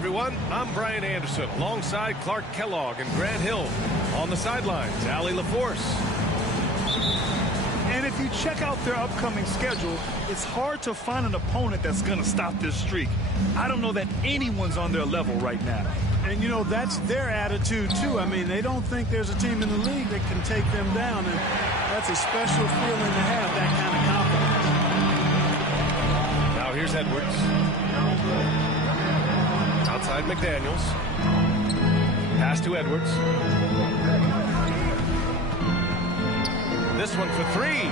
everyone, I'm Brian Anderson alongside Clark Kellogg and Grant Hill. On the sidelines, Allie LaForce. And if you check out their upcoming schedule, it's hard to find an opponent that's going to stop this streak. I don't know that anyone's on their level right now. And, you know, that's their attitude, too. I mean, they don't think there's a team in the league that can take them down. And that's a special feeling to have, that kind of confidence. Now here's Edwards. Outside McDaniels. Pass to Edwards. This one for three.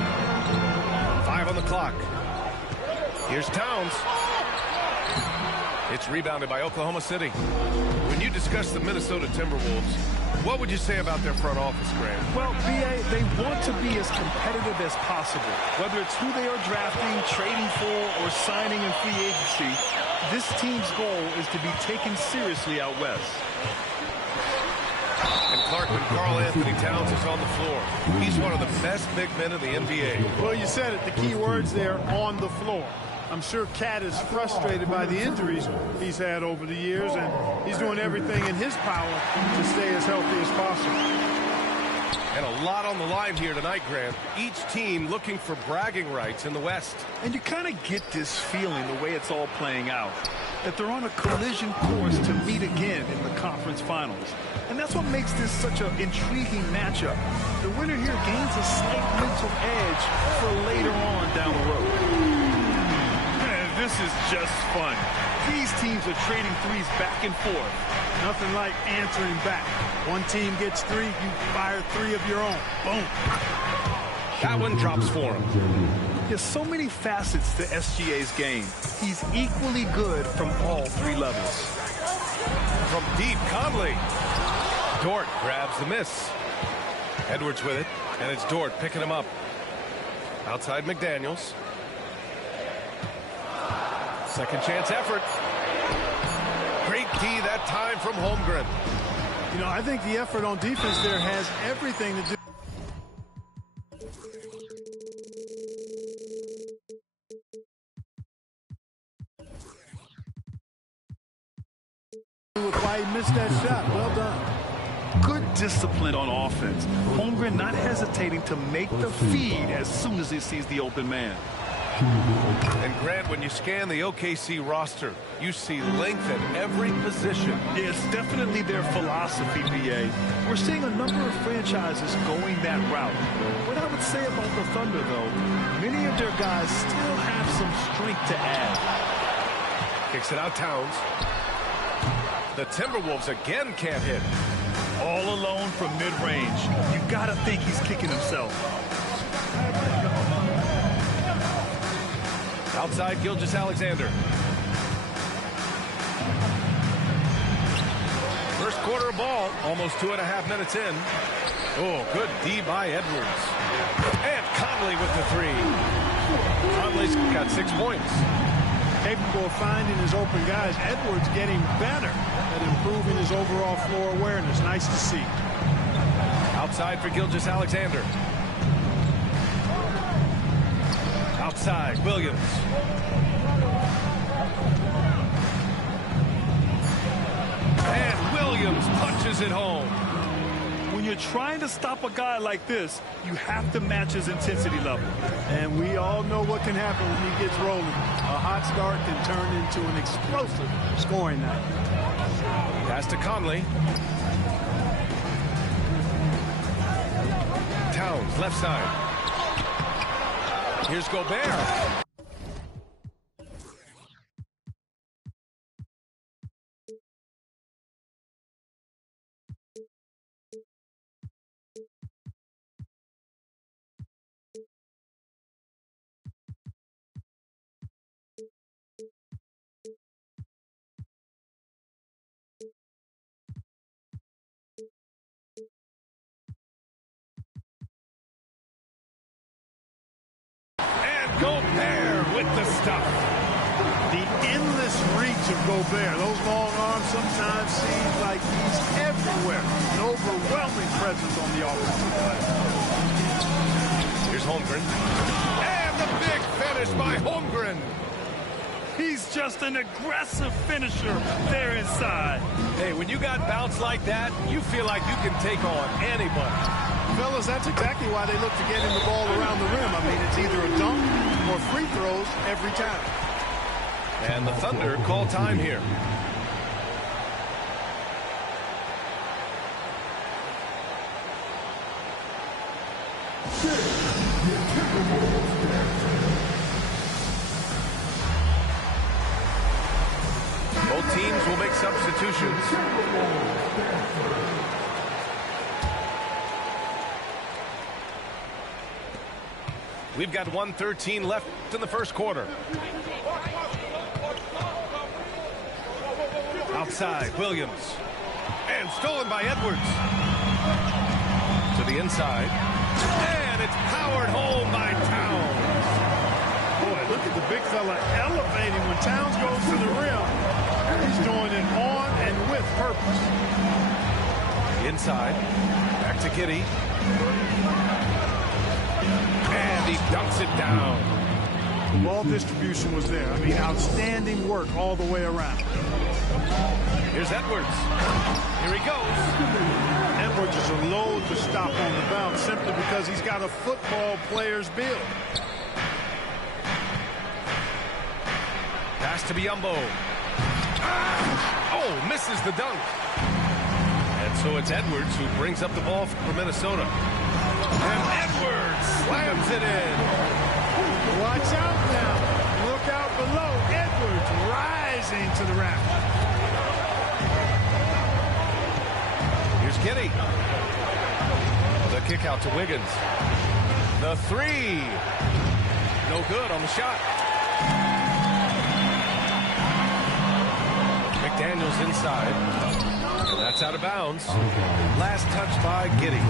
5 on the clock. Here's Towns. It's rebounded by Oklahoma City. When you discuss the Minnesota Timberwolves, what would you say about their front office, Grant? Well, B.A., they want to be as competitive as possible. Whether it's who they are drafting, trading for, or signing in free agency, this team's goal is to be taken seriously out west. And Clark, when Karl Anthony Towns is on the floor, he's one of the best big men in the NBA. Well, you said it, the key words there, on the floor. I'm sure Cat is frustrated by the injuries he's had over the years, and he's doing everything in his power to stay as healthy as possible. And a lot on the line here tonight, Grant. Each team looking for bragging rights in the West. And you kind of get this feeling the way it's all playing out, that they're on a collision course to meet again in the conference finals. And that's what makes this such an intriguing matchup. The winner here gains a slight mental edge for later on down the road. This is just fun. These teams are trading threes back and forth. Nothing like answering back. One team gets 3, you fire 3 of your own. Boom. That one drops for him. There's so many facets to SGA's game. He's equally good from all 3 levels. From deep, Conley. Dort grabs the miss. Edwards with it, and it's Dort picking him up. Outside McDaniels. Second chance effort. Great D that time from Holmgren. You know, I think the effort on defense there has everything to do with why he missed that shot. Well done. Good discipline on offense. Holmgren not hesitating to make the feed as soon as he sees the open man. And Grant, when you scan the OKC roster, you see length at every position. Yeah, it's definitely their philosophy, BA. We're seeing a number of franchises going that route. What I would say about the Thunder, though, many of their guys still have some strength to add. Kicks it out, Towns. The Timberwolves again can't hit. All alone from mid-range. You gotta think he's kicking himself. Outside Gilgeous-Alexander. First quarter of ball, almost 2.5 minutes in. Oh, good D by Edwards. And Conley with the 3. Conley's got 6 points. Capable of finding his open guys. Edwards getting better at improving his overall floor awareness. Nice to see. Outside for Gilgeous-Alexander. Outside, Williams. And Williams punches it home. When you're trying to stop a guy like this, you have to match his intensity level. And we all know what can happen when he gets rolling. A hot start can turn into an explosive scoring night. Pass to Conley. Towns, left side. Here's Gobert. Gobert with the stuff. The endless reach of Gobert. Those long arms sometimes seem like he's everywhere. An overwhelming presence on the offensive play. Here's Holmgren. And the big finish by Holmgren. He's He's just an aggressive finisher there inside. Hey, when you got bounce like that, you feel like you can take on anybody. Fellas, that's exactly why they look to get in the ball around the rim. I mean, it's either a dunk or free throws every time. And the Thunder call time here. Both teams will make substitutions. We've got 1:13 left in the first quarter. Outside, Williams. And stolen by Edwards. To the inside. And it's powered home by Towns. Boy, look at the big fella elevating when Towns goes to the rim. He's doing it on and with purpose. Inside. Back to Giddey. And he dunks it down. The ball distribution was there. I mean, outstanding work all the way around. Here's Edwards. Here he goes. Edwards is a load to stop on the bounce simply because he's got a football player's build. Pass to Biyombo. Oh, misses the dunk. And so it's Edwards who brings up the ball for Minnesota. And Edwards slams it in. Watch out now. Look out below. Edwards rising to the rack. Here's Giddey. The kick out to Wiggins. The three. No good on the shot. McDaniels inside. And that's out of bounds. Last touch by Giddey.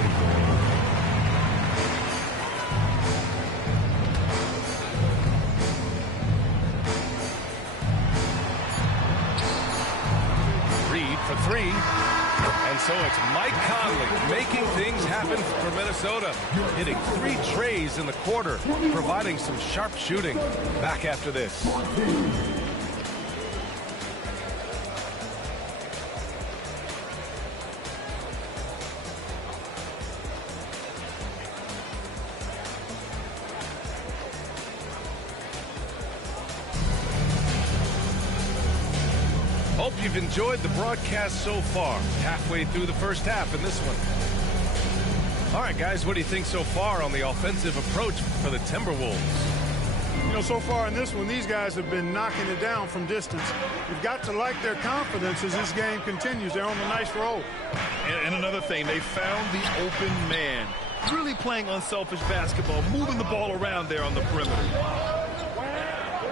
For three. And so it's Mike Conley making things happen for Minnesota, hitting 3 trays in the quarter, providing some sharp shooting. Back after this. Hope you've enjoyed the broadcast so far. Halfway through the first half in this one. All right, guys, what do you think so far on the offensive approach for the Timberwolves? You know, so far in this one, these guys have been knocking it down from distance. You've got to like their confidence as this game continues. They're on a nice roll. And another thing, they found the open man. Really playing unselfish basketball, moving the ball around there on the perimeter.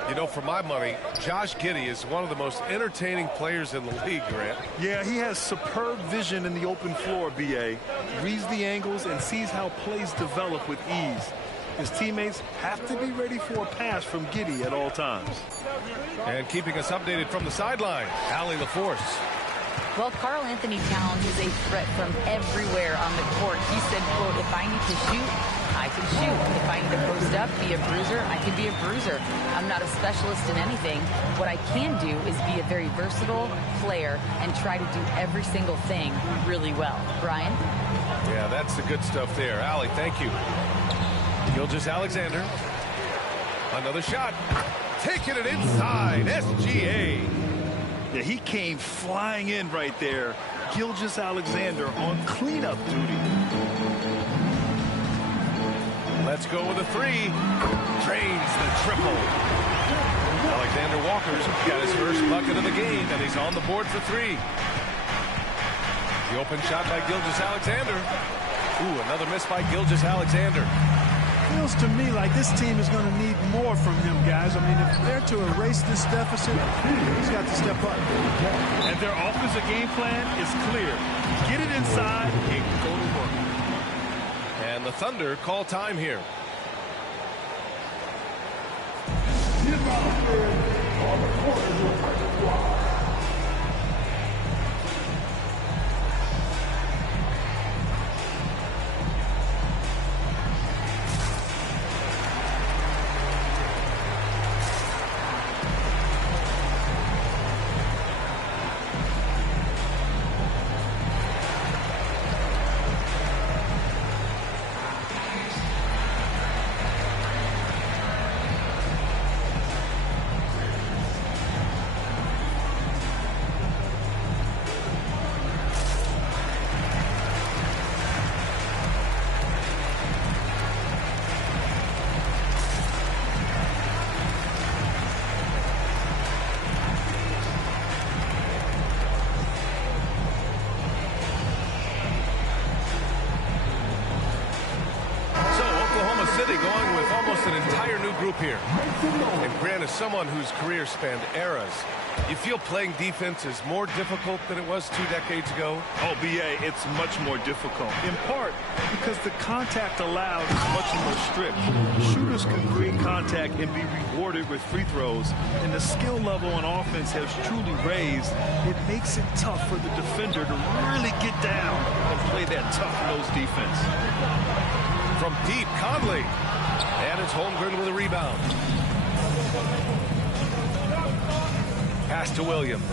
You know, for my money, Josh Giddey is one of the most entertaining players in the league, Grant. Yeah, he has superb vision in the open floor, B.A. Reads the angles and sees how plays develop with ease. His teammates have to be ready for a pass from Giddey at all times. And keeping us updated from the sideline, Allie LaForce. Well, Karl Anthony Towns is a threat from everywhere on the court. He said, quote, if I need to shoot, I can shoot. If I need to post up, be a bruiser, I can be a bruiser. I'm not a specialist in anything. What I can do is be a very versatile player and try to do every single thing really well. Brian? Yeah, that's the good stuff there. Allie, thank you. Gilgeous-Alexander. Another shot. Taking it inside. SGA. Yeah, he came flying in right there. Gilgeous-Alexander on cleanup duty. Let's go with a three. Drains the triple. Alexander Walker's got his first bucket of the game, and he's on the board for three. The open shot by Gilgeous-Alexander. Ooh, another miss by Gilgeous-Alexander. Feels to me like this team is going to need more from him, guys. I mean, if they're to erase this deficit, he's got to step up. And their offensive game plan is clear. Get it inside and go to work. And the Thunder call time here. City going with almost an entire new group here. And Grant, as someone whose career spanned eras, you feel playing defense is more difficult than it was 2 decades ago? Oh, BA, it's much more difficult, in part because the contact allowed is much more strict. Shooters can create contact and be rewarded with free throws, and the skill level on offense has truly raised. It makes it tough for the defender to really get down and play that tough-nosed defense. From deep, Conley. And it's Holmgren with a rebound. Pass to Williams.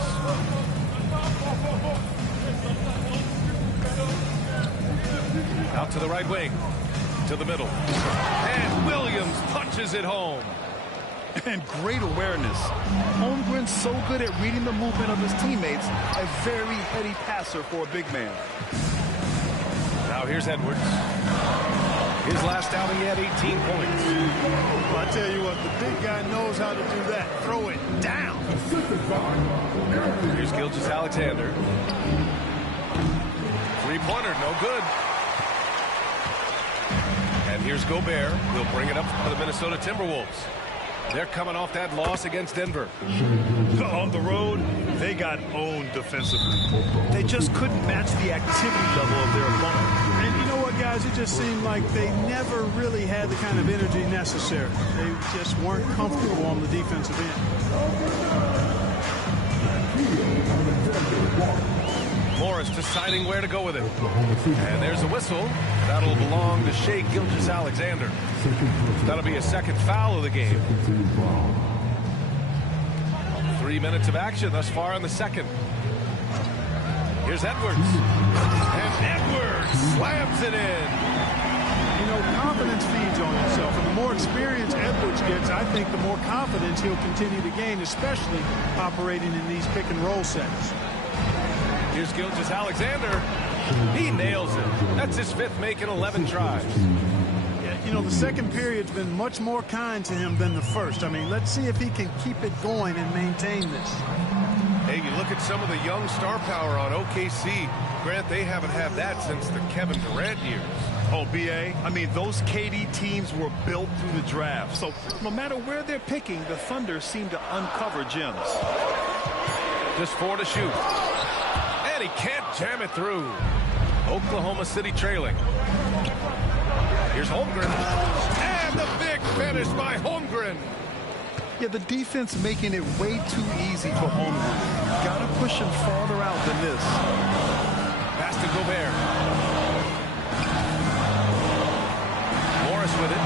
Out to the right wing. To the middle. And Williams punches it home. And great awareness. Holmgren's so good at reading the movement of his teammates. A very heady passer for a big man. Now here's Edwards. His last outing, he had 18 points. Well, I tell you what, the big guy knows how to do that. Throw it down. Here's Gilgeous-Alexander. Three-pointer, no good. And here's Gobert. He'll bring it up for the Minnesota Timberwolves. They're coming off that loss against Denver. On the road, they got owned defensively. They just couldn't match the activity level of their opponent. And you know what, guys? It just seemed like they never really had the kind of energy necessary. They just weren't comfortable on the defensive end. Morris deciding where to go with it. And there's a whistle. That'll belong to Shai Gilgeous-Alexander. That'll be a second foul of the game. 3 minutes of action thus far in the second. Here's Edwards. And Edwards slams it in. You know, confidence feeds on itself. And the more experience Edwards gets, I think the more confidence he'll continue to gain, especially operating in these pick-and-roll sets. Here's Gilgeous-Alexander. He nails it. That's his 5th make in 11 tries. Yeah, you know, the second period's been much more kind to him than the first. I mean, let's see if he can keep it going and maintain this. Hey, you look at some of the young star power on OKC. Grant, they haven't had that since the Kevin Durant years. Oh, BA, I mean, those KD teams were built through the draft. So no matter where they're picking, the Thunder seem to uncover gems. Just 4 to shoot. And he can't jam it through. Oklahoma City trailing. Here's Holmgren. And the big finish by Holmgren. Yeah, the defense making it way too easy for Holmgren. Gotta push him farther out than this. Pass to Gobert. Morris with it.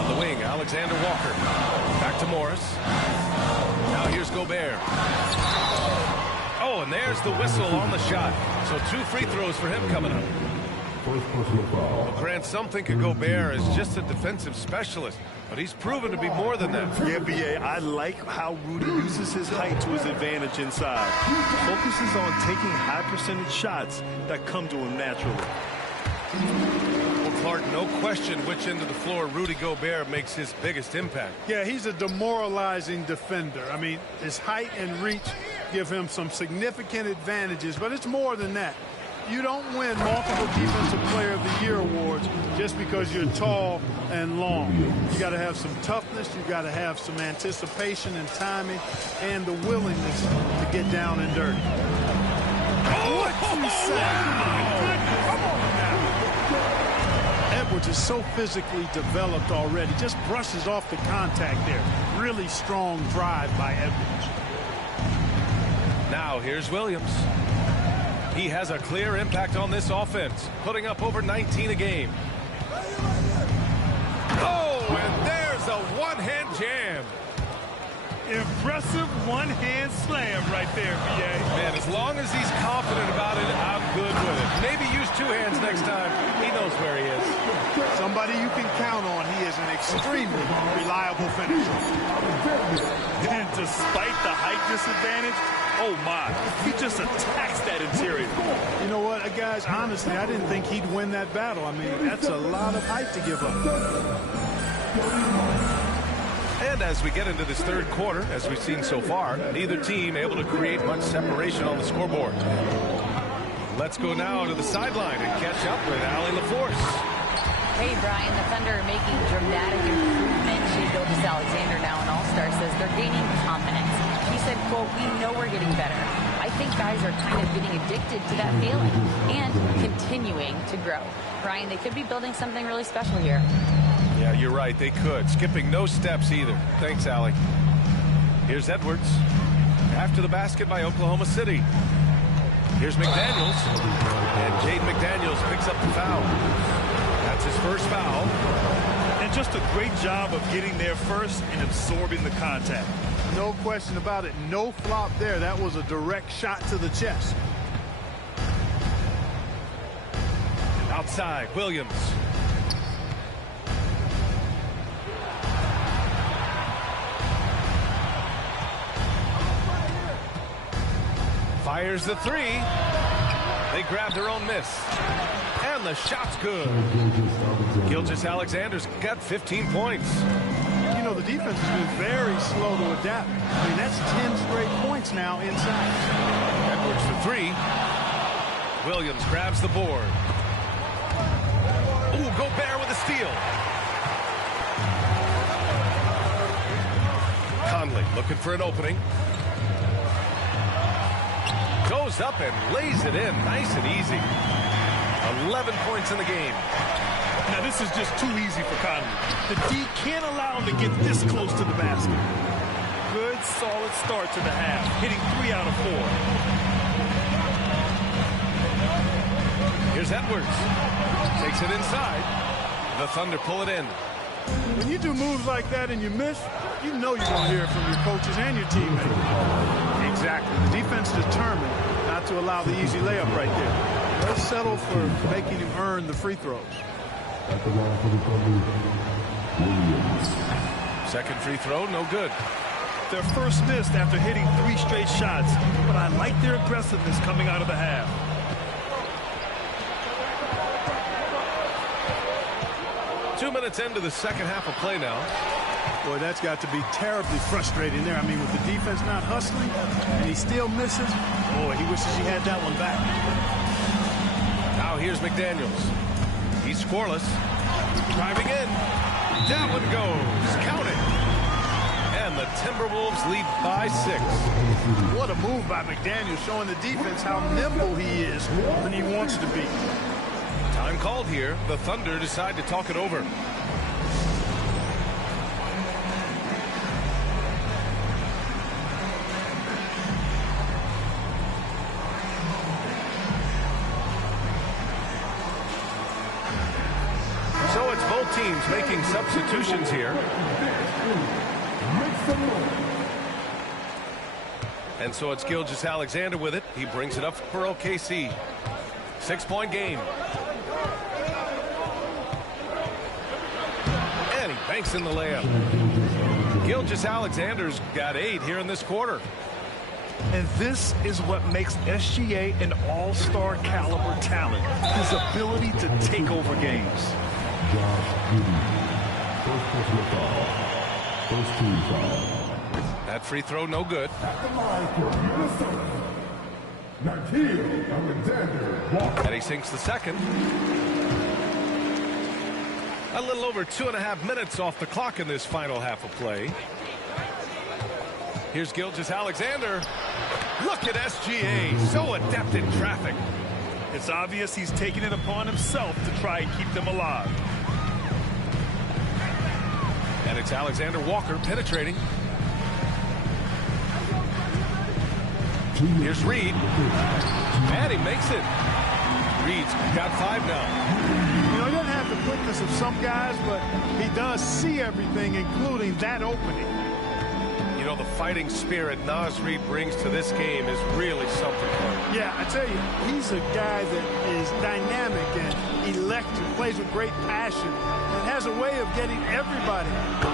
On the wing, Alexander Walker. Back to Morris. Now here's Gobert. Oh, and there's the whistle on the shot. So 2 free throws for him coming up. Well, Grant, some think of Gobert as just a defensive specialist, but he's proven to be more than that. Yeah, BA, I like how Rudy uses his height to his advantage inside. Focuses on taking high percentage shots that come to him naturally. Well, Clark, no question which end of the floor Rudy Gobert makes his biggest impact. Yeah, he's a demoralizing defender. I mean, his height and reach give him some significant advantages, but it's more than that. You don't win multiple Defensive Player of the Year awards just because you're tall and long. You got to have some toughness. You got to have some anticipation and timing and the willingness to get down and dirty. What you say? Come on now. Edwards is so physically developed already. Just brushes off the contact there. Really strong drive by Edwards. Now here's Williams. He has a clear impact on this offense, putting up over 19 a game. Oh, and there's a one-hand jam. Impressive one-hand slam right there, BA. Man, as long as he's confident about it, I'm good with it. Maybe use 2 hands next time. He knows where he is. Somebody you can count on. He is an extremely reliable finisher. And despite the height disadvantage, oh my, he just attacks that interior. You know what, guys, honestly, I didn't think he'd win that battle. I mean, that's a lot of height to give up. And as we get into this third quarter, as we've seen so far, neither team able to create much separation on the scoreboard. Let's go now to the sideline and catch up with Allie LaForce. Hey, Brian, the Thunder are making dramatic improvement. Shea Gilgeous-Alexander, now an all-star, says they're gaining confidence. He said, quote, "We know we're getting better. I think guys are kind of getting addicted to that feeling and continuing to grow." Brian, they could be building something really special here. Yeah, you're right. They could. Skipping no steps either. Thanks, Allie. Here's Edwards. After the basket by Oklahoma City. Here's McDaniels. And Jaden McDaniels picks up the foul. That's his first foul. And just a great job of getting there first and absorbing the contact. No question about it. No flop there. That was a direct shot to the chest. Outside, Williams. Fires the three. They grab their own miss. And the shot's good. Gilgeous-Alexander's got 15 points. You know, the defense has been very slow to adapt. I mean, that's 10 straight points now inside. Edwards for three. Williams grabs the board. Ooh, Gobert with a steal. Conley looking for an opening. Goes up and lays it in nice and easy. 11 points in the game. Now, this is just too easy for Conley. The D can't allow him to get this close to the basket. Good, solid start to the half, hitting 3 out of 4. Here's Edwards. Takes it inside. The Thunder pull it in. When you do moves like that and you miss, you know you're going to hear it from your coaches and your teammates. Exactly. The defense determined not to allow the easy layup right there. They'll settle for making him earn the free throws. Second free throw, no good. Their first missed after hitting 3 straight shots, but I like their aggressiveness coming out of the half. Two minutes into the second half of play now. Boy, that's got to be terribly frustrating there. I mean, with the defense not hustling and he still misses, boy, he wishes he had that one back. Now here's McDaniels. He's scoreless. Driving in. That one goes. Count it. And the Timberwolves lead by 6. What a move by McDaniels, showing the defense how nimble he is when he wants to be. Time called here. The Thunder decide to talk it over. So it's both teams making substitutions here. And so it's Gilgeous-Alexander with it. He brings it up for OKC. 6-point game. And he banks in the layup. Gilgeous-Alexander's got 8 here in this quarter. And this is what makes SGA an all-star caliber talent. His ability to take over games. That free throw, no good. And he sinks the second. A little over 2.5 minutes off the clock in this final half of play. Here's Gilgeous-Alexander. Look at SGA, so adept in traffic. It's obvious he's taking it upon himself to try and keep them alive. And it's Alexander Walker penetrating. Here's Reed. And he makes it. Reed's got 5 now. You know, he doesn't have the quickness of some guys, but he does see everything, including that opening. You know, the fighting spirit Naz Reid brings to this game is really something. Yeah, I tell you, he's a guy that is dynamic and electric, plays with great passion, and has a way of getting everybody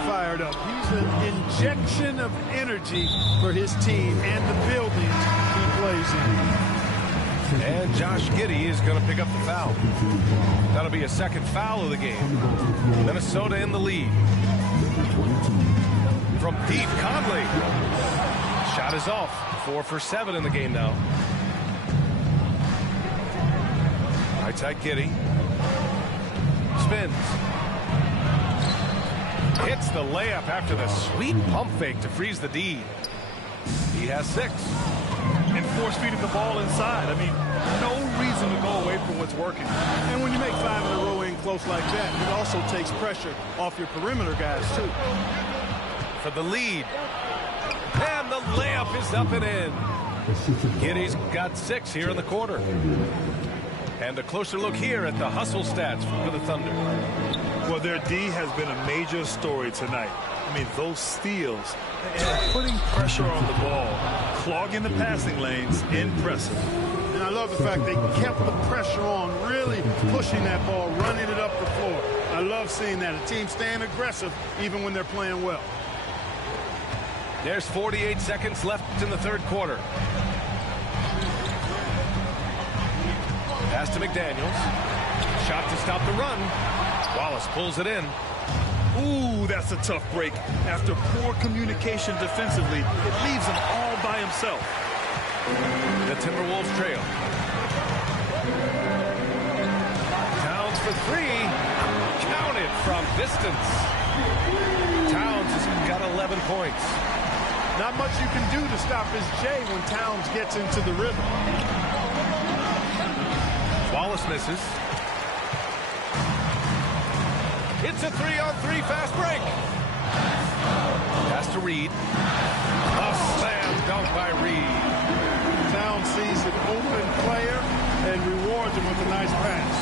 fired up. He's an injection of energy for his team and the buildings he plays in. And Josh Giddey is going to pick up the foul. That'll be a second foul of the game. Minnesota in the lead. From deep, Conley. Shot is off. 4 for 7 in the game now. Right side, Giddey. spins. Hits the layup after the sweet pump fake to freeze the D. He has 6. And force feeding the ball inside. I mean, no reason to go away from what's working. And when you make 5 in a row in close like that, it also takes pressure off your perimeter guys, too. For the lead. And the layup is up and in. Giddey's got 6 here in the quarter. And a closer look here at the hustle stats for the Thunder. Well, their D has been a major story tonight. I mean, those steals and putting pressure on the ball, clogging the passing lanes, impressive. And I love the fact they kept the pressure on, really pushing that ball, running it up the floor. I love seeing that. A team staying aggressive even when they're playing well. There's 48 seconds left in the third quarter. Pass to McDaniels. Shot to stop the run. Wallace pulls it in. Ooh, that's a tough break. After poor communication defensively, it leaves him all by himself. The Timberwolves trail. Towns for 3. Counted from distance. Towns has got 11 points. Not much you can do to stop his J when Towns gets into the rhythm. Wallace misses. It's a 3-on-3 fast break. Pass to Reed. A slam dunk by Reed. Towns sees an open player and rewards him with a nice pass.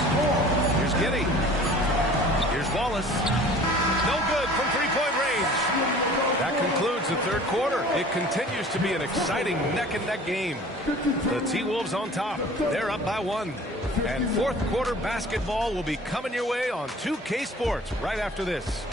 Here's Giddey. Here's Wallace. No good from three-point range. That concludes the third quarter. It continues to be an exciting neck-and-neck game. The T-Wolves on top. They're up by 1. And fourth quarter basketball will be coming your way on 2K Sports right after this.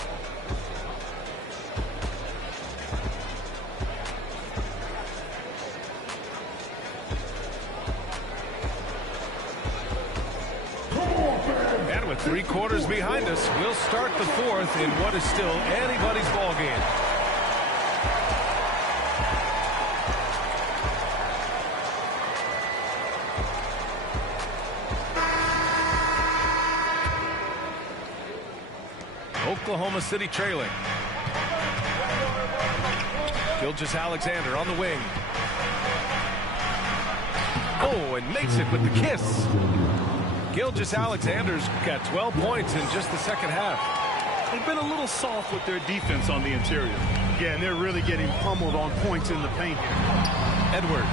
And with 3 quarters behind us, we'll start the fourth in what is still anybody's ball game. Oklahoma City trailing. Gilgeous-Alexander on the wing. Oh, and makes it with the kiss. Gilgeous-Alexander's got 12 points in just the second half. They've been a little soft with their defense on the interior. Yeah, and they're really getting pummeled on points in the paint. Edwards.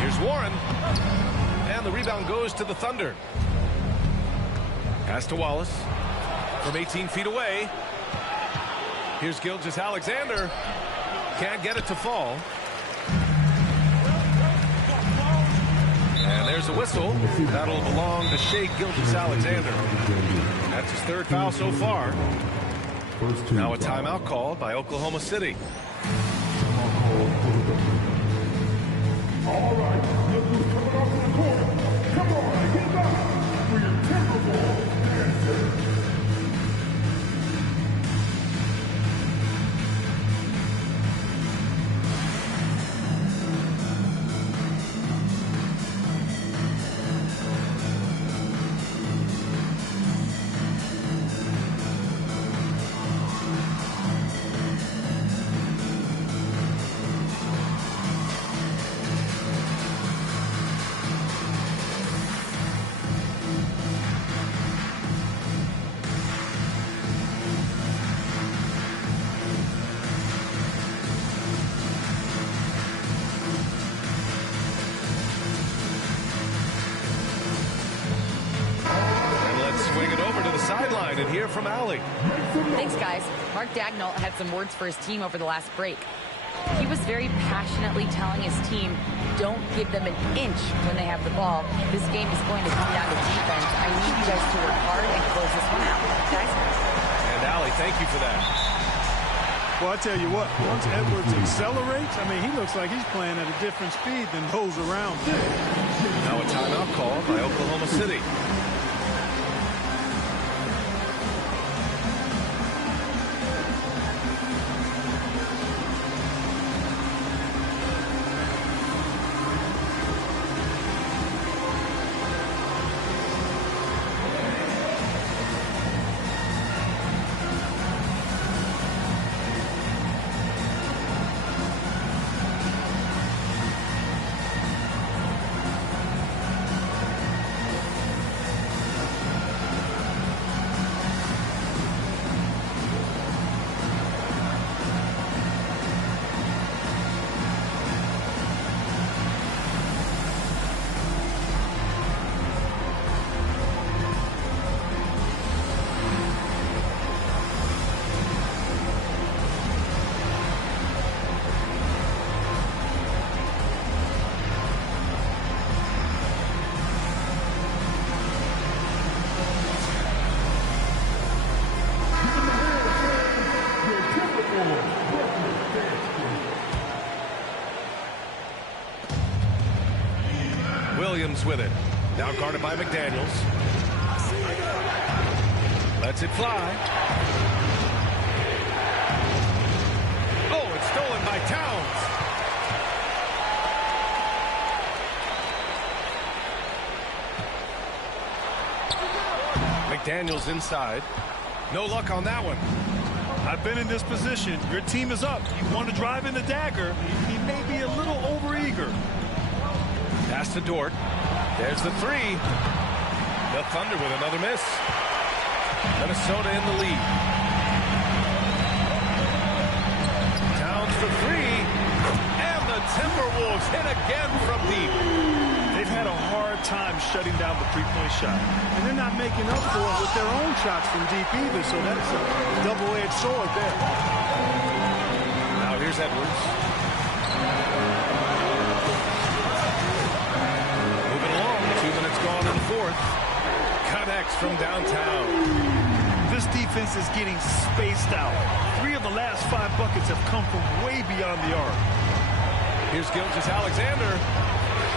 Here's Warren. And the rebound goes to the Thunder. Pass to Wallace. From 18 feet away. Here's Gilgeous-Alexander. Can't get it to fall. And there's a whistle. That'll belong to Shai Gilgeous-Alexander. That's his 3rd foul so far. Now a timeout called by Oklahoma City. All right, look who's coming off to the court. Come on, get back for your Timberwolves dancer. Sideline and hear from Allie. Thanks, guys. Mark Dagnall had some words for his team over the last break. He was very passionately telling his team, don't give them an inch when they have the ball. This game is going to come down to defense. I need you guys to work hard and close this one out. Guys? And Allie, thank you for that. Well, I tell you what, once Edwards accelerates, I mean, he looks like he's playing at a different speed than those around him. Now a timeout call by Oklahoma City. Williams with it. Now guarded by McDaniels. Lets it fly. Oh, it's stolen by Towns. McDaniels inside. No luck on that one. I've been in this position. Your team is up. You want to drive in the dagger. He may be a little overeager. Pass to Dort. There's the three. The Thunder with another miss. Minnesota in the lead. Towns for three. And the Timberwolves hit again from deep. They've had a hard time shutting down the three-point shot. And they're not making up for it with their own shots from deep either, so that's a double-edged sword there. Now here's Edwards. Moving along, 2 minutes gone in the fourth. Connects from downtown. This defense is getting spaced out. 3 of the last 5 buckets have come from way beyond the arc. Here's Gilgeous-Alexander.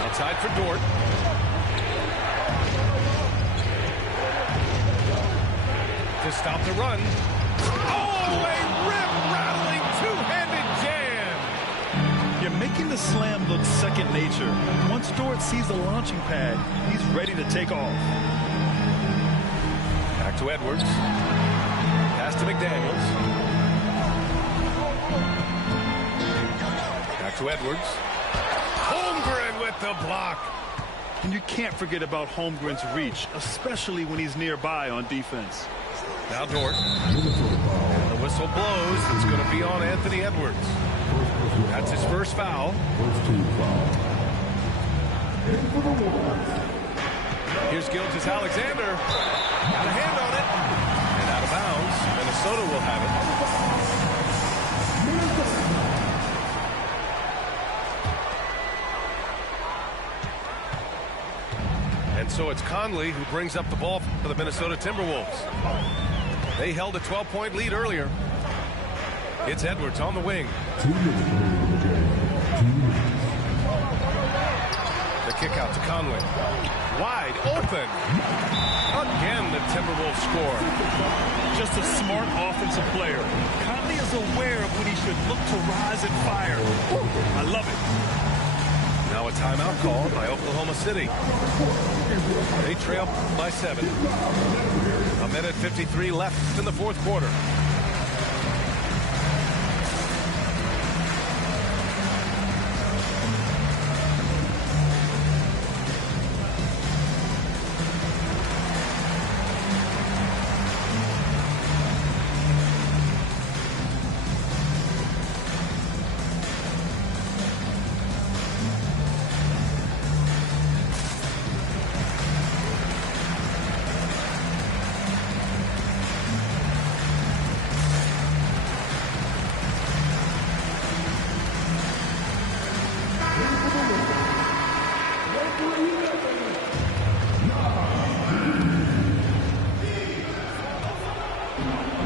Outside for Dort. To stop the run. Oh, a rim-rattling two-handed jam. You're making the slam look second nature. Once Dort sees the launching pad, he's ready to take off. Back to Edwards. Pass to McDaniels. Back to Edwards. Holmgren with the block. And you can't forget about Holmgren's reach, especially when he's nearby on defense. Now Dort. The whistle blows. It's going to be on Anthony Edwards. That's his first foul. Here's Gilgeous-Alexander. Got a hand on it. And out of bounds. Minnesota will have it. And so it's Conley who brings up the ball for the Minnesota Timberwolves. They held a 12-point lead earlier. It's Edwards on the wing. The kick out to Conley. Wide open. Again, the Timberwolves score. Just a smart offensive player. Conley is aware of when he should look to rise and fire. I love it. Now a timeout called by Oklahoma City. They trail by 7. 1:53 left in the fourth quarter.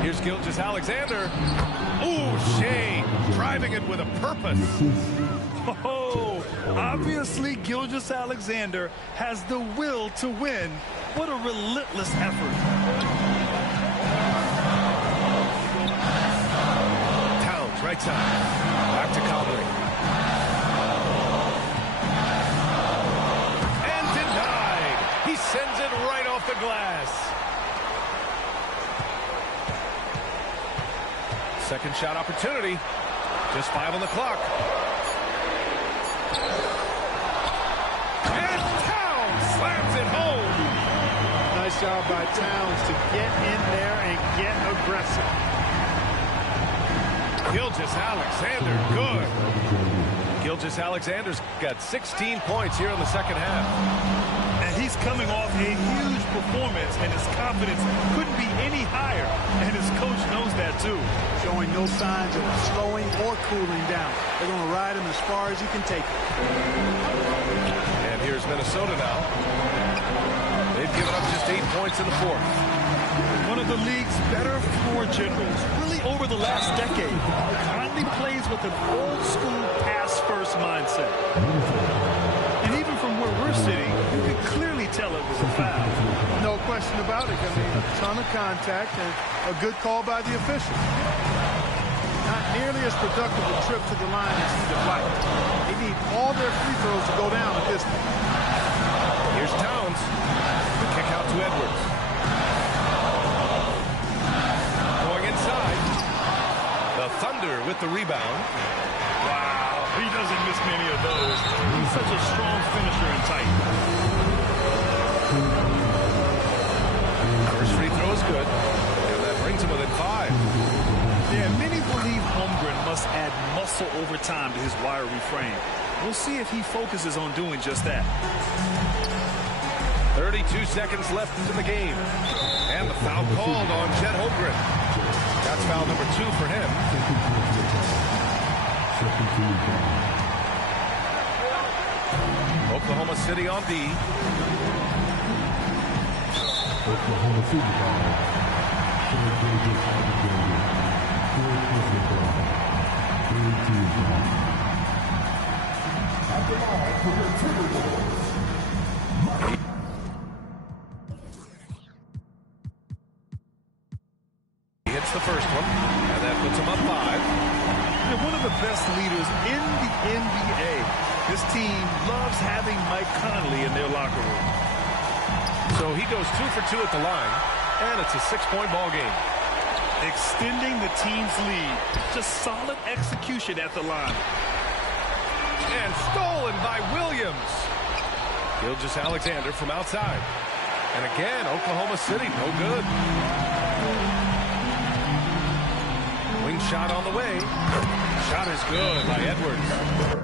Here's Gilgeous-Alexander. Ooh, Shea driving it with a purpose. Oh, obviously Gilgeous-Alexander has the will to win. What a relentless effort. Towns, right side. Back to Conley. And denied. He sends it right off the glass. Second shot opportunity. Just 5 on the clock. And Towns slams it home. Nice job by Towns to get in there and get aggressive. Gilgeous-Alexander, good. Gilgeous-Alexander's got 16 points here in the second half. And he's coming off a huge performance, and his confidence couldn't be any higher. And his coach knows that, too. Showing no signs of slowing or cooling down. They're going to ride him as far as he can take him. And here's Minnesota now. They've given up just 8 points in the fourth. One of the league's better floor generals, really over the last decade. Conley plays with an old-school pass-first mindset. And even from where we're sitting, you can clearly tell it was a foul. No question about it. I mean, a ton of contact and a good call by the official. Not nearly as productive a trip to the line as he'd have liked. They need all their free throws to go down at this point. Here's Towns. The kick out to Edwards. Going inside. The Thunder with the rebound. Wow, he doesn't miss many of those. He's such a strong finisher and tight. First free throw is good. And that brings him within 5. Yeah, many believe Holmgren must add muscle over time to his wiry frame. We'll see if he focuses on doing just that. 32 seconds left in the game. And the foul called on Chet Holmgren. That's foul number 2 for him. Oklahoma City on D. Oklahoma City ball. At the line for the Timberwolves. He hits the first one, and that puts him up 5. They're one of the best leaders in the NBA. This team loves having Mike Conley in their locker room. So he goes 2 for 2 at the line, and it's a 6-point ball game. Extending the team's lead. Just solid execution at the line. And stolen by Williams. Gilgeous-Alexander from outside. And again, Oklahoma City, no good. Wing shot on the way. Shot is good by Edwards.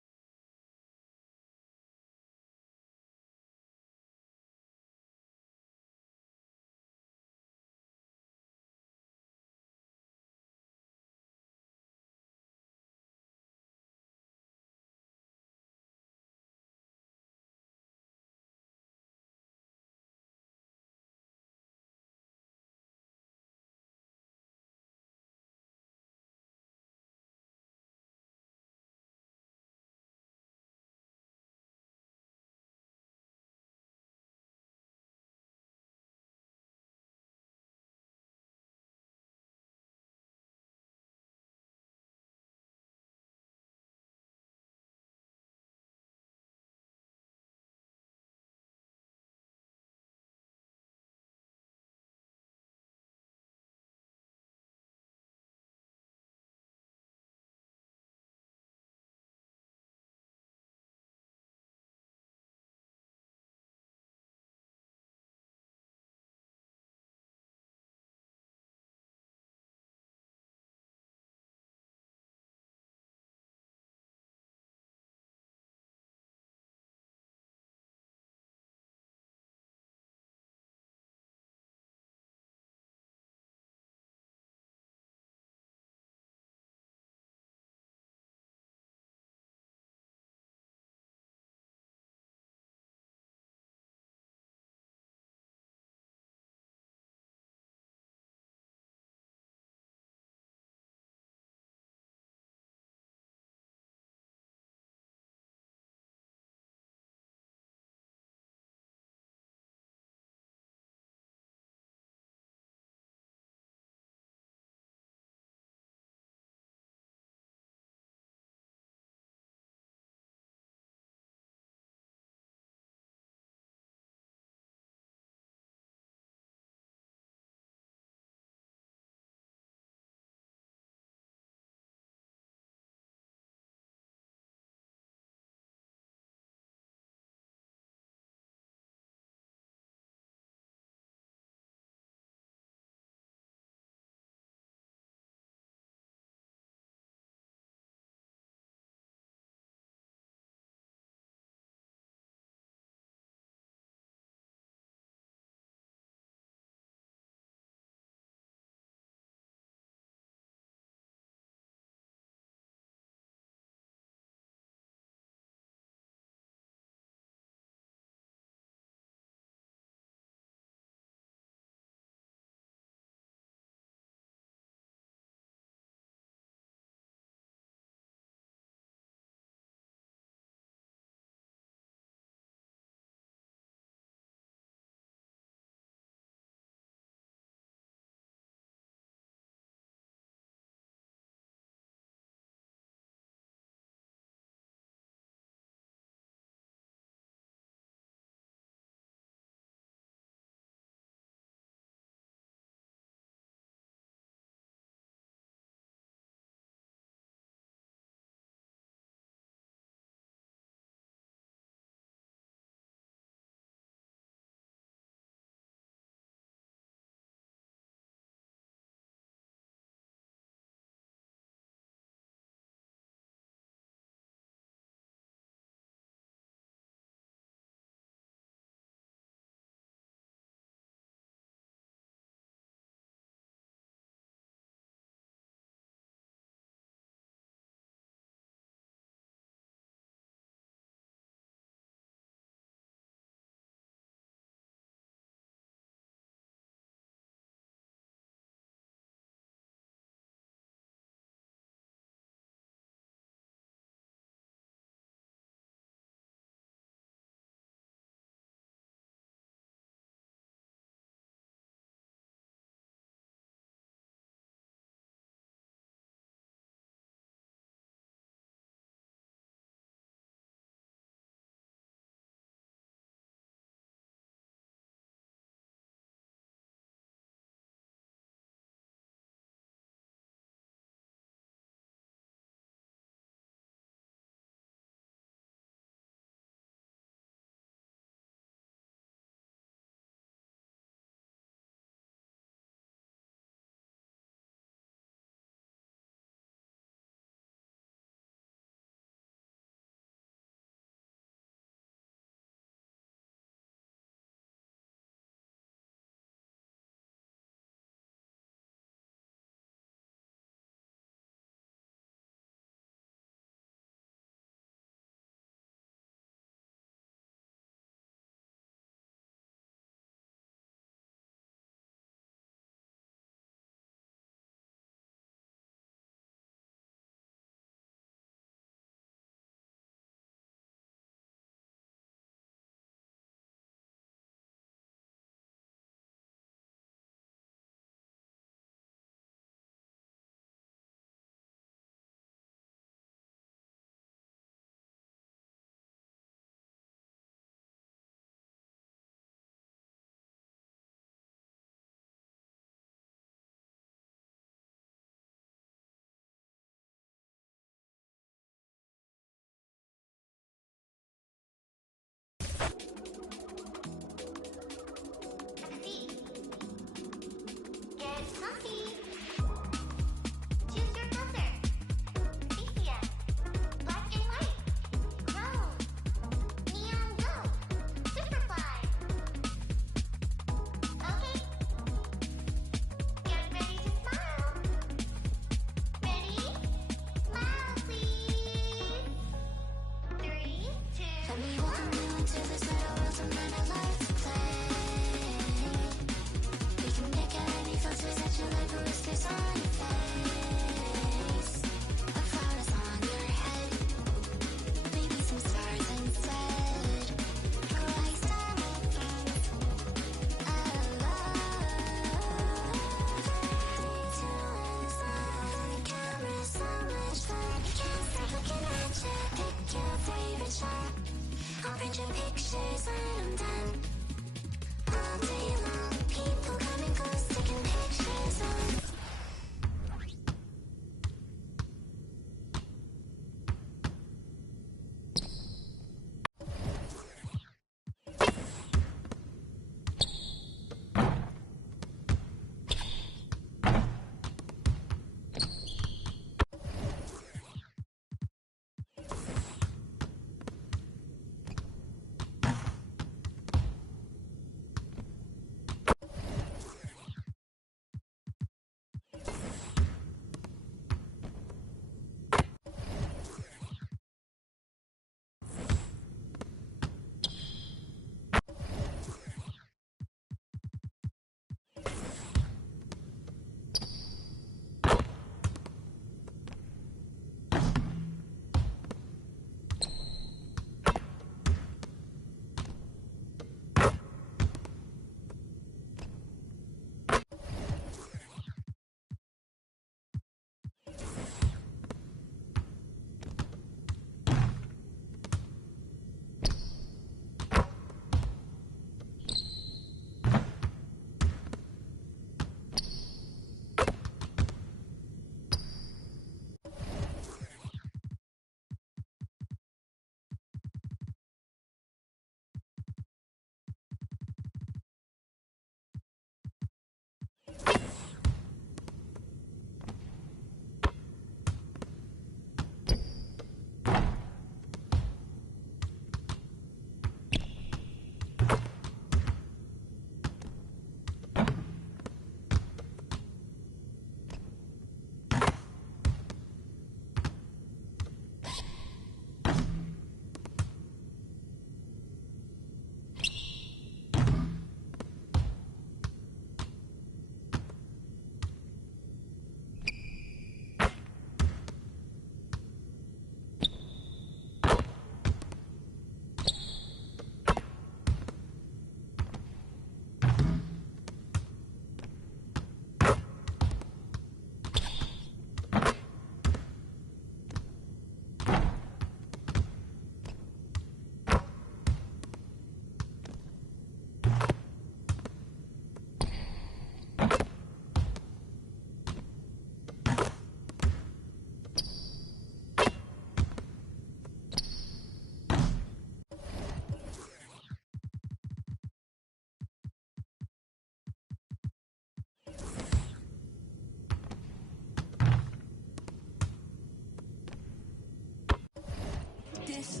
this,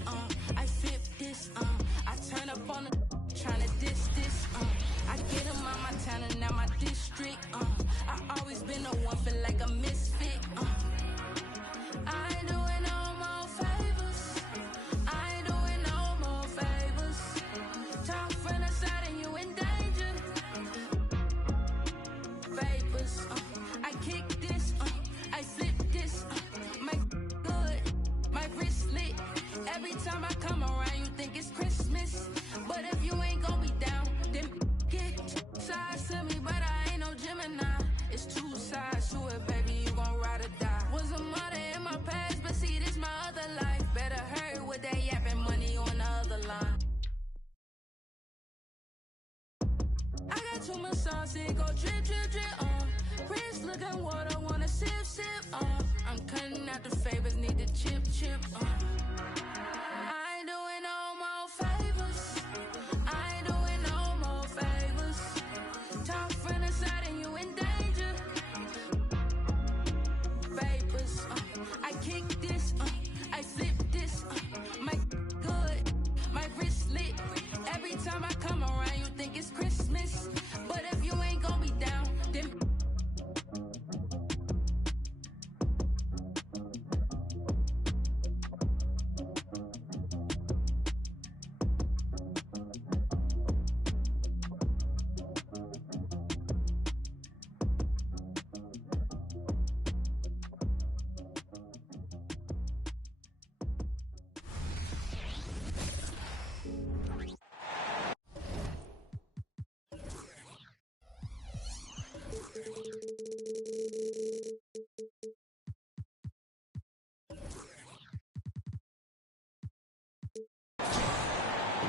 I flip this, I turn up on the tryna diss this, I get them out my town and now my district, I always been the one, feel like a misfit, I ain't doing no more favors, I ain't doing no more favors, talk from the side and you in danger, vapors, I kick this, I flip this, my good, my wrist lit, every time I come around you think it's Christmas, but if you ain't gon' be down, then get sides to me, but I ain't no Gemini, it's two sides to it, baby, you gon' ride or die, was a mother in my past, but see this my other life, better hurry with that yapping money on the other line. I got too much sauce, it go drip, drip, drip, Chris looking water, wanna sip, sip, I'm cutting out the favors, need to chip, chip, I ain't doing no more favors, I ain't doing no more favors, talk from the side and you in danger, vapors, I kick this, I flip this, my good, my wrist lit, every time I come around you think it's Christmas, but if you ain't gon' be down, then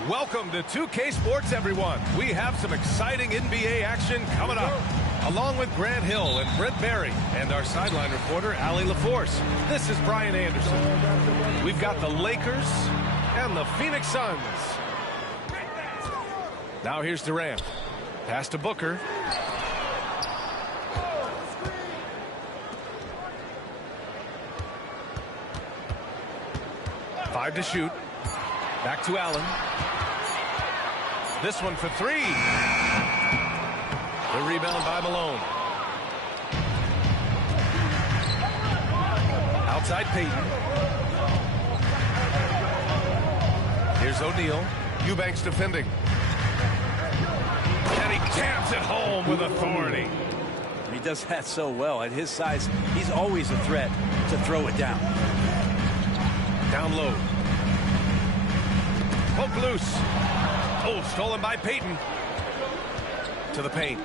Welcome to 2K Sports, everyone. We have some exciting NBA action coming up. Along with Grant Hill and Brent Berry and our sideline reporter, Allie LaForce. This is Brian Anderson. We've got the Lakers and the Phoenix Suns. Now here's Durant. Pass to Booker. Five to shoot. Back to Allen. This one for three. The rebound by Malone. Outside Payton. Here's O'Neal. Eubanks defending. And he jams it home with authority. He does that so well. At his size, he's always a threat to throw it down. Down low. Poke loose. Oh, stolen by Payton. To the paint.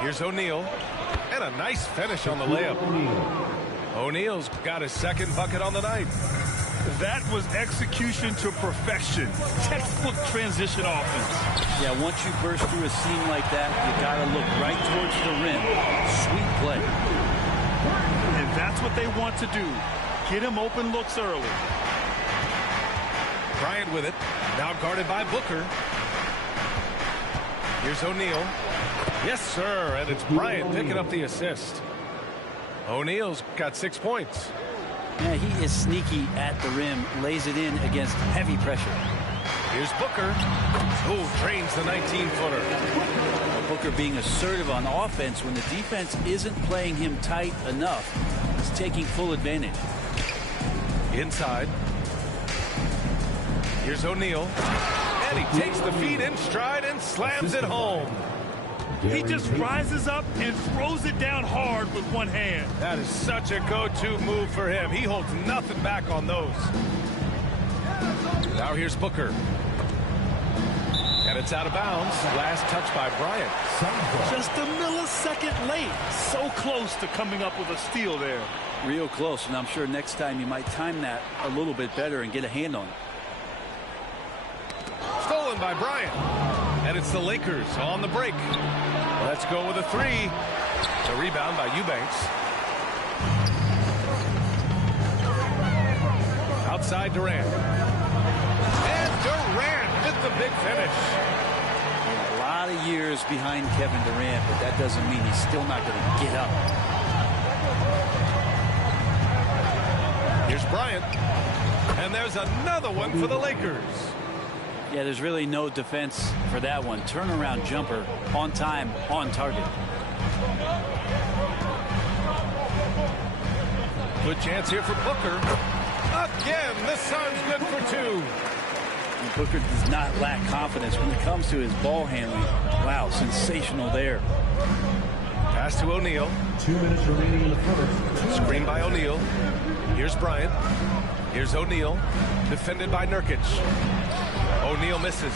Here's O'Neal. And a nice finish on the layup. O'Neal's got his second bucket on the night. That was execution to perfection. Textbook transition offense. Yeah, once you burst through a seam like that, you got to look right towards the rim. Sweet play. And that's what they want to do. Get him open looks early. Bryant with it. Now guarded by Booker. Here's O'Neal. Yes, sir. And it's Bryant picking up the assist. O'Neal's got 6 points. Yeah, he is sneaky at the rim. Lays it in against heavy pressure. Here's Booker. Oh, drains the 19-footer. Booker being assertive on offense when the defense isn't playing him tight enough. He's taking full advantage. Inside. Here's O'Neal. And he takes the feed in stride and slams it home. He just rises up and throws it down hard with one hand. That is such a go-to move for him. He holds nothing back on those. Now here's Booker. And it's out of bounds. Last touch by Bryant. Just a millisecond late. So close to coming up with a steal there. Real close, and I'm sure next time you might time that a little bit better and get a hand on it. Stolen by Bryant. And it's the Lakers on the break. Let's go with a three. The rebound by Eubanks. Outside Durant. And Durant with the big finish. A lot of years behind Kevin Durant, but that doesn't mean he's still not going to get up. Here's Bryant. And there's another one for the Lakers. Yeah, there's really no defense for that one. Turnaround jumper on time, on target. Good chance here for Booker. Again, this time's good for two. And Booker does not lack confidence when it comes to his ball handling. Wow, sensational there. Pass to O'Neal. 2 minutes remaining in the first. Screen by O'Neal. Here's Bryant. Here's O'Neal. Defended by Nurkic. O'Neal misses.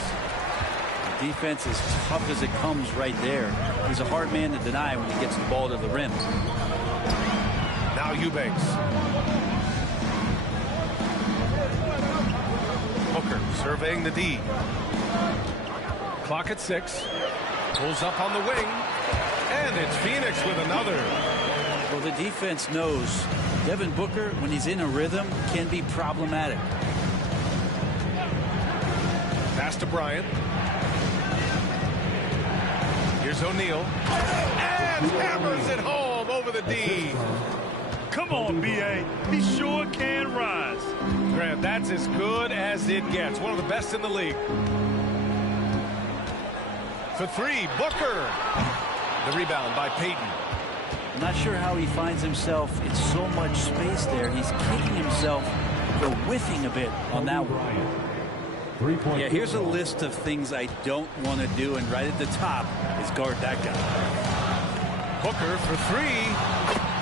Defense as tough as it comes right there. He's a hard man to deny when he gets the ball to the rim. Now Eubanks. Booker surveying the D. Clock at 6. Pulls up on the wing. And it's Phoenix with another. Well, the defense knows Devin Booker, when he's in a rhythm, can be problematic. Pass to Bryant. Here's O'Neal. And hammers it home over the D. Come on, B.A. He sure can rise. Grant, that's as good as it gets. One of the best in the league. For three, Booker. The rebound by Payton. I'm not sure how he finds himself in so much space there. He's kicking himself for whiffing a bit on that one. Yeah, here's a list of things I don't want to do, and right at the top is guard that guy. Booker for three.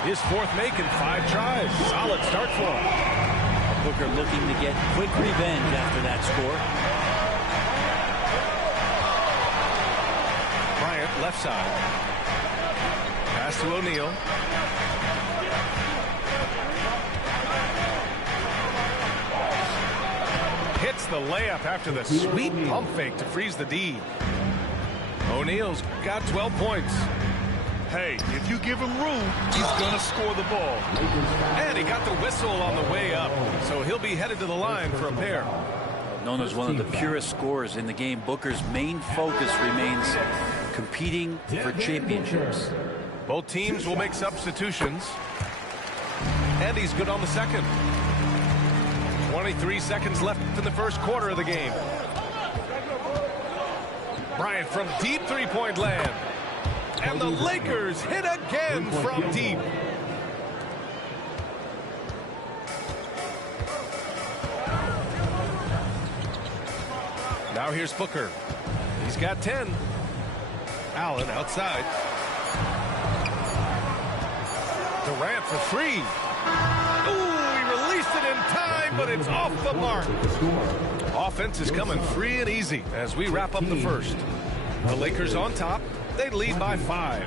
His fourth make in 5 tries. Solid start for him. Booker looking to get quick revenge after that score. Bryant left side. Pass to O'Neal. Hits the layup after the sweet pump fake to freeze the D. O'Neal's got 12 points. Hey, if you give him room, he's going to score the ball. And he got the whistle on the way up, so he'll be headed to the line for a pair. Known as one of the purest scorers in the game, Booker's main focus remains competing for championships. Both teams will make substitutions. And he's good on the second. 23 seconds left in the first quarter of the game. Bryant from deep three-point land. And the Lakers hit again from deep. Now here's Booker. He's got 10. Allen outside. Durant for three. Ooh, he released it in time, but it's off the mark. Offense is coming free and easy as we wrap up the first. The Lakers on top. They lead by 5.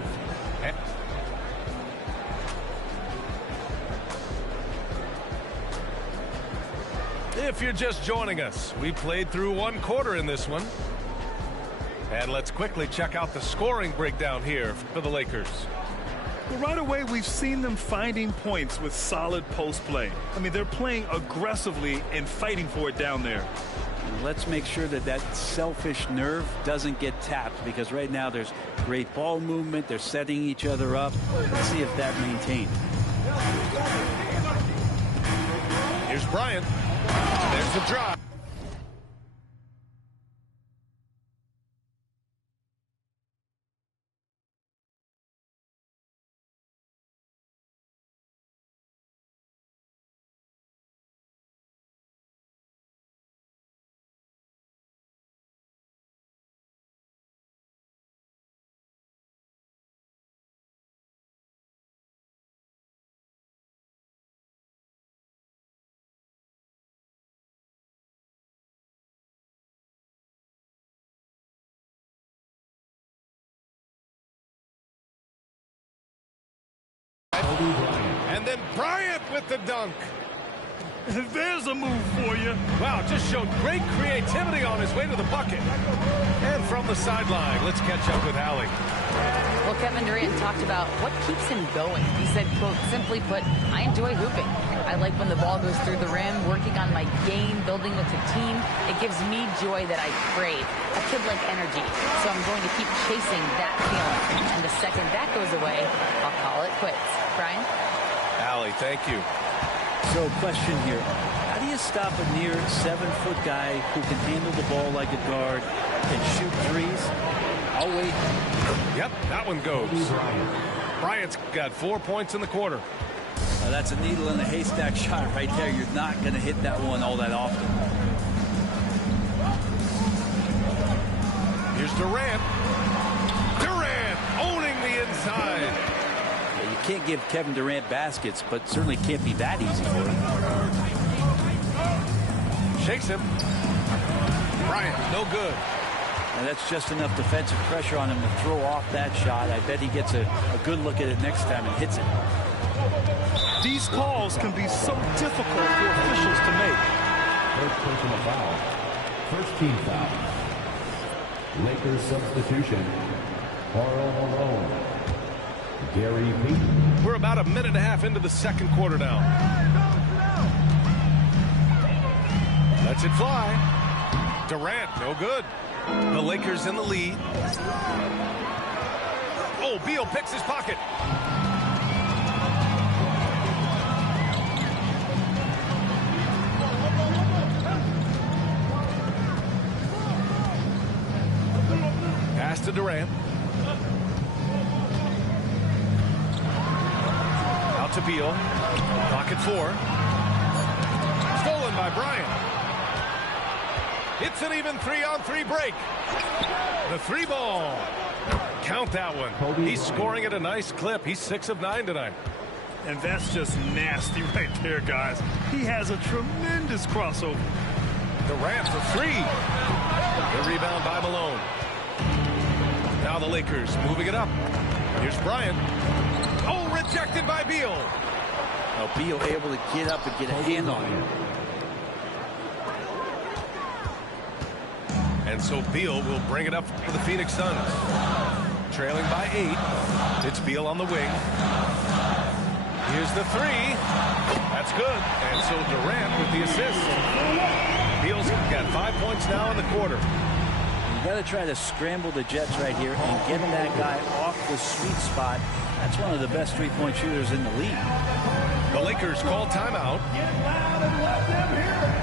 If you're just joining us, we played through 1 quarter in this one. And let's quickly check out the scoring breakdown here for the Lakers. Well, right away, we've seen them finding points with solid post play. I mean, they're playing aggressively and fighting for it down there. Let's make sure that that selfish nerve doesn't get tapped, because right now there's great ball movement. They're setting each other up. Let's see if that maintained. Here's Bryant. There's the drive. And then Bryant with the dunk. There's a move for you. Wow, just showed great creativity on his way to the bucket. And from the sideline, let's catch up with Allie. Well, Kevin Durant talked about what keeps him going. He said, quote, simply put, I enjoy hooping. I like when the ball goes through the rim, working on my game, building with the team. It gives me joy that I crave, a kid-like energy. So I'm going to keep chasing that feeling. And the second that goes away, I'll call it quits. Brian? Allie, thank you. So question here. How do you stop a near 7-foot guy who can handle the ball like a guard and shoot threes? I'll wait. Yep, that one goes. Bryant's got 4 points in the quarter. That's a needle in a haystack shot right there. You're not going to hit that one all that often. Here's Durant. Durant owning the inside. Yeah, you can't give Kevin Durant baskets, but certainly can't be that easy for him. Shakes him. Bryant, no good. And that's just enough defensive pressure on him to throw off that shot. I bet he gets a good look at it next time and hits it. These calls can be so difficult for officials to make. First personal foul. First team foul. Lakers substitution. Karl Malone. Gary Payton. We're about a minute and a half into the second quarter now. Lets it fly. Durant, no good. The Lakers in the lead. Oh, Beal picks his pocket. Pass to Durant. Out to Beal. Pocket 4. Stolen by Bryant. It's an even 3-on-3 break. The 3 ball. Count that one. He's scoring at a nice clip. He's 6 of 9 tonight. And that's just nasty right there, guys. He has a tremendous crossover. Durant for 3. The rebound by Malone. Now the Lakers moving it up. Here's Bryant. Oh, rejected by Beal. Now Beal able to get up and get a hand on him. And so Beal will bring it up for the Phoenix Suns. Trailing by 8. It's Beal on the wing. Here's the 3. That's good. And so Durant with the assist. Beal's got 5 points now in the quarter. You got to try to scramble the Jets right here and get that guy off the sweet spot. That's one of the best three-point shooters in the league. The Lakers call timeout. Get loud and let them hear it.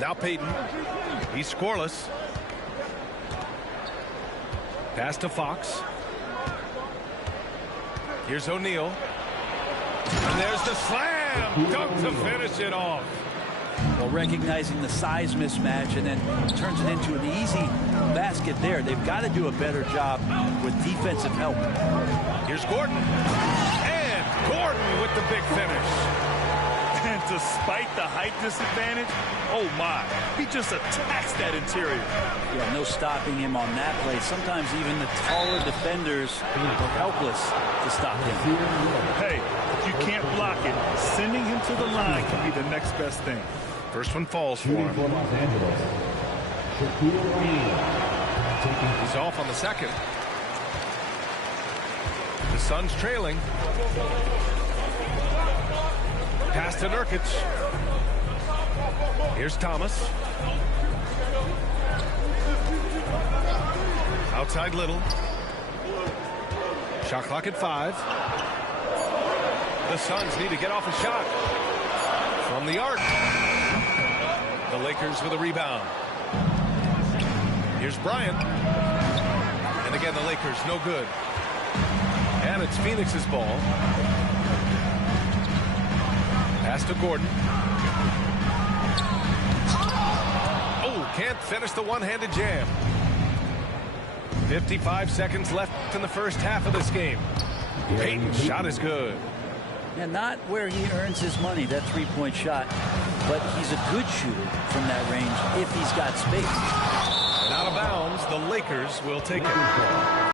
Now Payton. He's scoreless. Pass to Fox. Here's O'Neal. And there's the slam. Dunk to finish it off. Well, recognizing the size mismatch and then turns it into an easy basket there. They've got to do a better job with defensive help. Here's Gordon. And Gordon with the big finish. And despite the height disadvantage, oh my, he just attacks that interior. Yeah, no stopping him on that play. Sometimes even the taller defenders are helpless to stop him. Hey, if you can't block it, sending him to the line can be the next best thing. First one falls for him. For Los Angeles, Shaquille O'Neal. He's off on the second. The Suns trailing. Pass to Nurkic. Here's Thomas. Outside Little. Shot clock at 5. The Suns need to get off a shot. From the arc. The Lakers with a rebound. Here's Bryant. And again, the Lakers, no good. And it's Phoenix's ball. Pass to Gordon. Oh, can't finish the one-handed jam. 55 seconds left in the first half of this game. Payton's shot is good. And not where he earns his money, that three-point shot. But he's a good shooter from that range if he's got space. And out of bounds, the Lakers will take it.